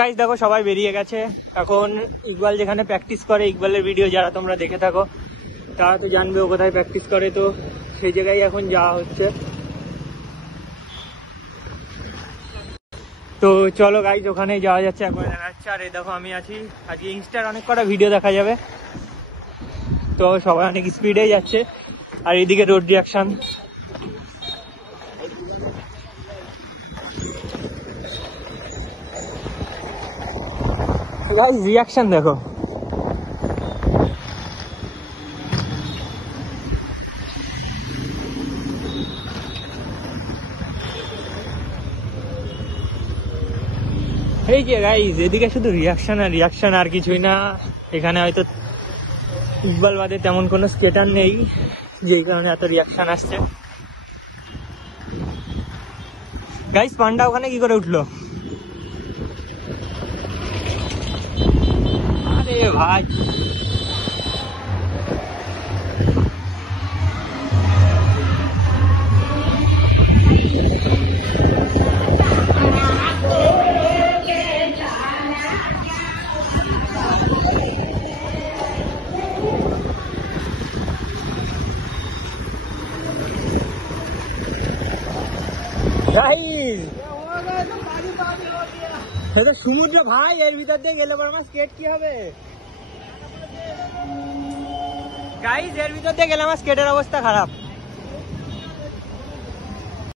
গাইস দেখো সবাই বেরিয়ে গেছে এখন। ইকবাল যেখানে প্র্যাকটিস করে, ইকবালের ভিডিও যারা তোমরা দেখে থাকো তারা তো জানবে ও কোথায় প্র্যাকটিস করে, তো সেই জায়গায় এখন যাওয়া হচ্ছে। তো চলো গাইস ওখানে যাওয়া যাচ্ছে, একবার দেখা যাচ্ছে। আর এই দেখো আমি আছি, আজকে ইনস্টার অনেক কটা ভিডিও দেখা যাবে, তো সবাই অনেক স্পিডে যাচ্ছে। আর এইদিকে রোড রিয়াকশন, গাইস রিয়াকশন দেখো। এই যে গাইস এদিকে শুধু রিয়াকশন আর রিয়াকশন, আর কিছুই না। এখানে হয়তো ইকবাল বাদে তেমন কোনো স্কেটার নেই, যেই কারণে এত রিয়াকশন আসছে। গাইস পান্ডা ওখানে কি করে উঠলো? আরে ভাই সমুদ্র ভাই, এর ভিতর দিয়ে গেলে পর আমার স্কেট কি হবে? গাইস এর ভিতর দিয়ে গেলে আমার স্কেটের অবস্থা খারাপ।